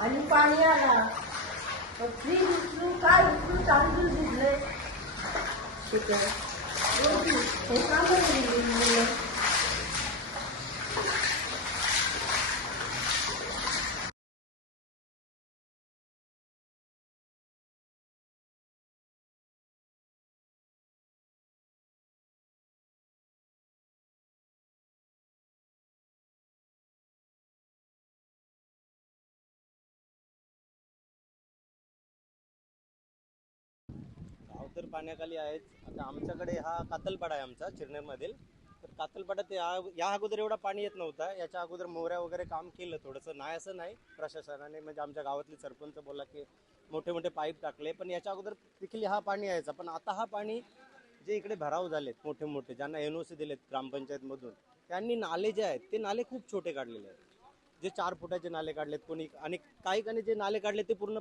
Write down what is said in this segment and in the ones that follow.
आणि पाणी आला फ्रीज उचलू काय उचलू तांदूळ भिजले गाव तर पाण्याखाली आहेच. आता आमच्याकडे हा कातलपाडा आहे आमचा चिरनेरमधील. तर कातलपाड्यात या अगोदर एवढा पाणी येत नव्हता. याच्या अगोदर मोऱ्या वगैरे काम केलं थोडंसं, नाही असं नाही प्रशासनाने, म्हणजे आमच्या गावातले सरपंच बोला की मोठे मोठे पाईप टाकले, पण याच्या अगोदर देखील हा पाणी यायचा. पण आता हा पाणी जे इकडे भराव झालेत मोठे मोठे, ज्यांना NOC दिलेत ग्रामपंचायतमधून, त्यांनी नाले जे आहेत ते नाले खूप छोटे काढलेले आहेत. जे 4 फुटाचे नाले काढलेत कोणी, आणि काही जे नाले काढले ते पूर्ण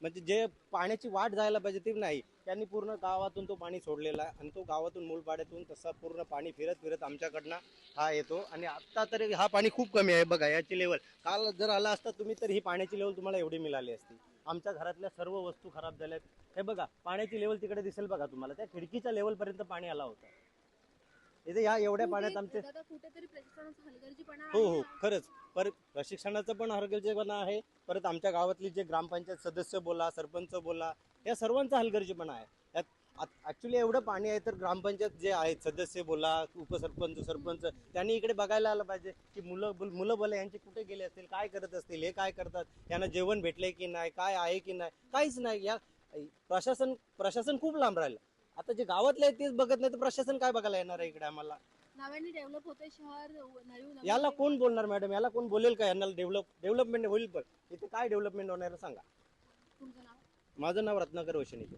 म्हणजे जे पाण्याची वाट जायला पाहिजे ते नाही. त्यांनी पूर्ण गावातून तो पाणी सोडलेला आहे, आणि तो गावातून मूलपाड्यातून तसा पूर्ण पाणी फिरत फिरत आमच्याकडनं हा येतो. आणि आत्ता तरी हा पाणी खूप कमी आहे बघा. याची लेवल काल जर आला असता तुम्ही तर ही पाण्याची लेवल तुम्हाला एवढी मिळाली असती. आमच्या घरातल्या सर्व वस्तू खराब झाल्यात. हे बघा पाण्याची लेवल तिकडे दिसेल बघा तुम्हाला, त्या खिडकीच्या लेवल पर्यंत पाणी आला होता. इथे या एवढ्या पाण्यात आमचे हो खरंच. परत प्रशिक्षणाचं पण हलगर्जीपणा आहे. परत आमच्या गावातली जे ग्रामपंचायत सदस्य बोला, सरपंच बोला, या सर्वांचा हलगर्जीपणा आहे. यात ऍक्च्युली एवढं पाणी आहे तर ग्रामपंचायत जे आहेत सदस्य बोला, उपसरपंच, सरपंच, त्यांनी इकडे बघायला आलं पाहिजे की मुलं बोला यांचे कुठे गेले असतील, काय करत असतील, हे काय करतात, यांना जेवण भेटले की नाही, काय आहे की नाही, काहीच नाही. या प्रशासन खूप लांब राहिलं. आता जे गावातले आहेत तेच बघत नाही तर प्रशासन काय बघायला येणार आहे इकडे आम्हाला. नव्याने डेव्हलप होते शहर. याला कोण बोलणार मॅडम, याला कोण बोलेल का? यांना डेव्हलपमेंट होईल, पण इथे काय डेव्हलपमेंट होणार सांगा. तुमचं नाव? माझं नाव रत्नाकर वशेनीचे.